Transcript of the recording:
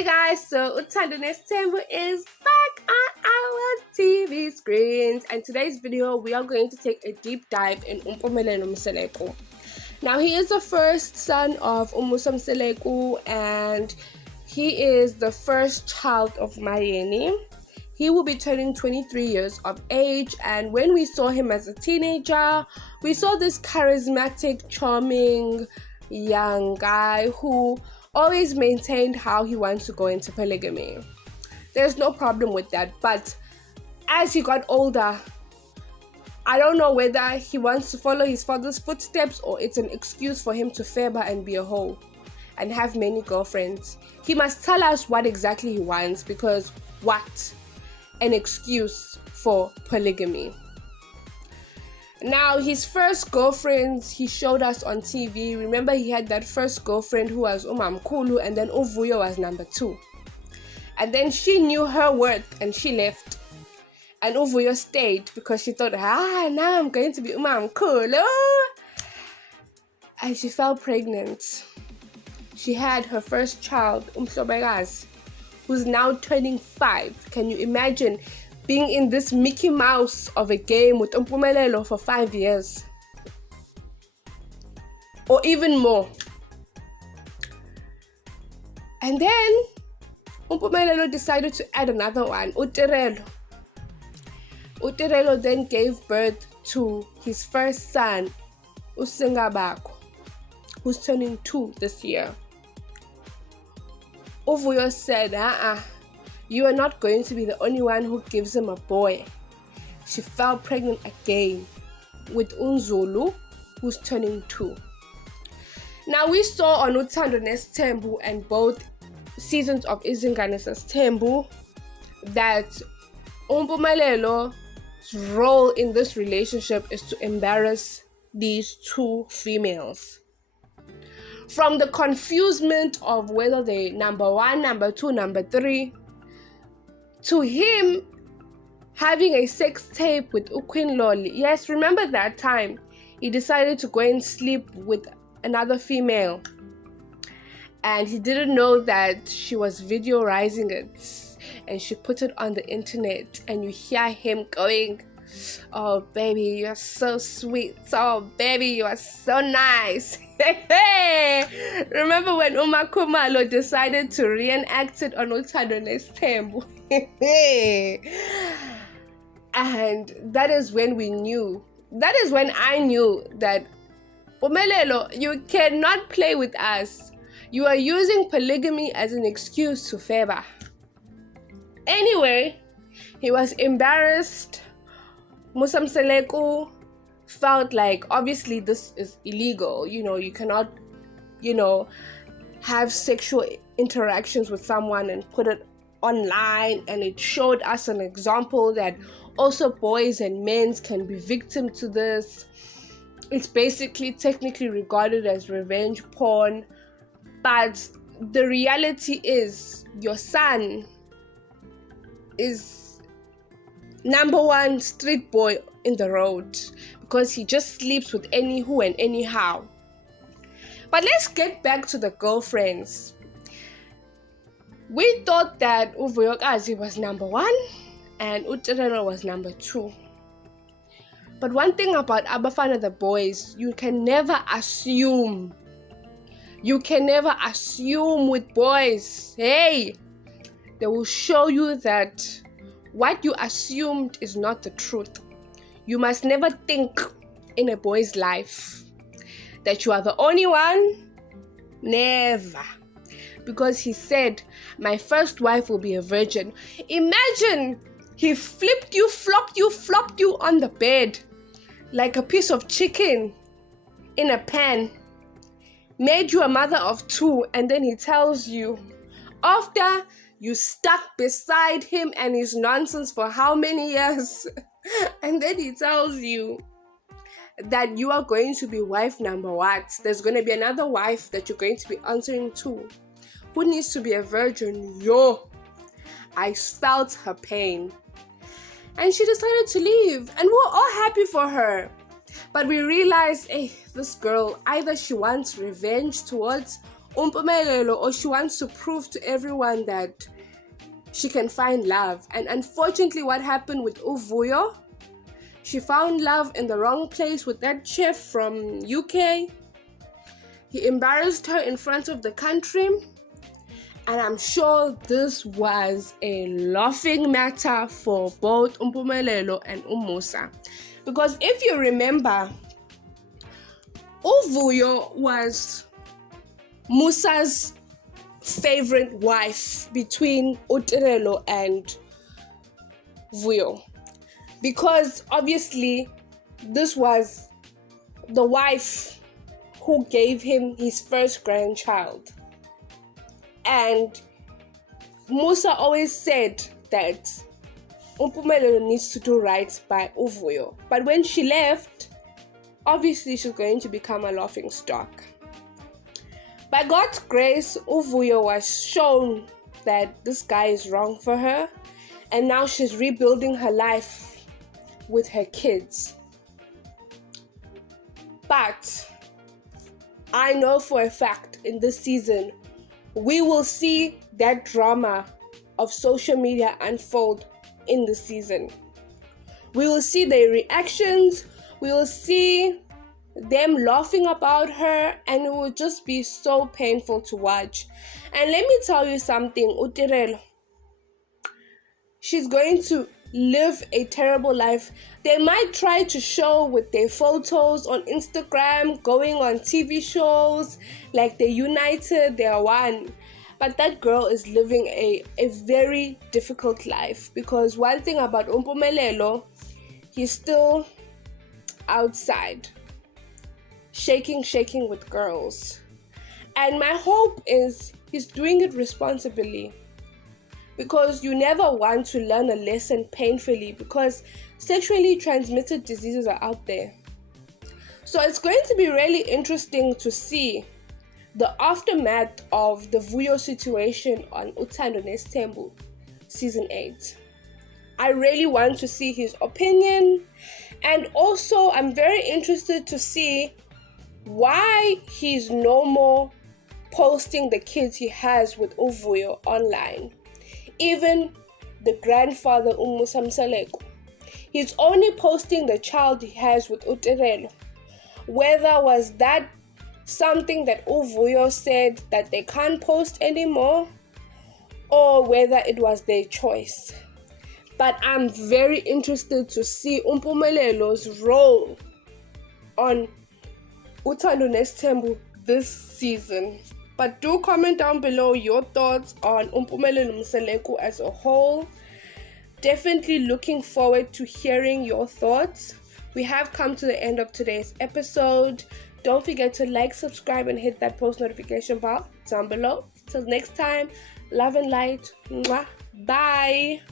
Hey guys, so Uthando Nestembu is back on our TV screens, and today's video we are going to take a deep dive in Mpumelelo mseluku. Now he is the first son of mseluku and he is the first child of Mayeni. He will be turning 23 years of age, and when we saw him as a teenager, we saw this charismatic, charming young guy who always maintained how he wants to go into polygamy. There's no problem with that, but as he got older, I don't know whether he wants to follow his father's footsteps or it's an excuse for him to favor and be a hoe and have many girlfriends. He must tell us what exactly he wants, because what an excuse for polygamy. Now, his first girlfriends he showed us on TV. Remember, he had that first girlfriend who was Mkulu, and then Vuyo was number 2. And then she knew her worth and she left. And Vuyo stayed because she thought, now I'm going to be Mkulu. And she fell pregnant. She had her first child, Umhlobekazi, who's now turning 5. Can you imagine being in this Mickey Mouse of a game with Mpumelelo for 5 years? Or even more. And then Mpumelelo decided to add another one, Tirelelo. Tirelelo then gave birth to his first son, Usengabako, who's turning 2 this year. Vuyo said, you are not going to be the only one who gives him a boy. She fell pregnant again with Unzulu, who's turning 2. Now, we saw on Uthando Nestembu and both seasons of Izingane Sestembu that Mpumelelo's role in this relationship is to embarrass these 2 females. From the confusement of whether they're number 1, number 2, number 3, to him having a sex tape with Queen Lolly. Yes, remember that time he decided to go and sleep with another female, and he didn't know that she was videoizing it, and she put it on the internet, and you hear him going, "Oh baby, you're so sweet. Oh baby, you are so nice." Remember when Khumalo decided to reenact it on Uthando Nestembu? And that is when I knew that Mpumelelo, you cannot play with us. You are using polygamy as an excuse to favor. Anyway, he was embarrassed. Mseluku felt like, obviously this is illegal. You cannot, have sexual interactions with someone and put it online. And it showed us an example that also boys and men can be victim to this. It's basically technically regarded as revenge porn. But the reality is, your son is number 1 street boy in the road, because he just sleeps with any who and anyhow. But let's get back to the girlfriends. We thought that Vuyokazi was number 1 and Tirelelo was number 2. But one thing about Abafana the boys, you can never assume. You can never assume with boys. Hey, they will show you that what you assumed is not the truth. You must never think in a boy's life that you are the only one. Never. Because he said, my first wife will be a virgin. Imagine he flipped you, flopped you on the bed like a piece of chicken in a pan, made you a mother of 2, and then he tells you, after you stuck beside him and his nonsense for how many years, and then he tells you that you are going to be wife number what? There's going to be another wife that you're going to be answering to, who needs to be a virgin. I felt her pain. And she decided to leave, and we were all happy for her. But we realized, this girl, either she wants revenge towards Mpumelelo, or she wants to prove to everyone that she can find love. And unfortunately, what happened with Vuyo, she found love in the wrong place with that chef from UK. He embarrassed her in front of the country. And I'm sure this was a laughing matter for both Mpumelelo and Musa. Because if you remember, Vuyo was Musa's favorite wife between Tirelo and Vuyo. Because obviously this was the wife who gave him his first grandchild. And Musa always said that Mpumelelo needs to do right by Vuyo. But when she left, obviously she's going to become a laughing stock. By God's grace, Vuyo was shown that this guy is wrong for her, and now she's rebuilding her life with her kids. But I know for a fact in this season, we will see that drama of social media unfold in the season. We will see their reactions, we will see them laughing about her, and it will just be so painful to watch. And let me tell you something, Tirelo, she's going to live a terrible life. They might try to show with their photos on Instagram, going on TV shows like they're united, they're one. But that girl is living a very difficult life, because one thing about Mpumelelo, he's still outside, shaking with girls. And my hope is he's doing it responsibly, because you never want to learn a lesson painfully, because sexually transmitted diseases are out there. So it's going to be really interesting to see the aftermath of the Vuyo situation on Uthando Nesithembu season 8. I really want to see his opinion, and also I'm very interested to see why he's no more posting the kids he has with Vuyo online. Even the grandfather, mseluku, he's only posting the child he has with Tirelo. Whether was that something that Vuyo said that they can't post anymore, or whether it was their choice. But I'm very interested to see Mpumenelo's role on Uthando Nesithembu this season. But do comment down below your thoughts on Mpumelelo Mseleku as a whole. Definitely looking forward to hearing your thoughts. We have come to the end of today's episode. Don't forget to like, subscribe, and hit that post notification bell down below. Till next time, love and light. Mwah. Bye.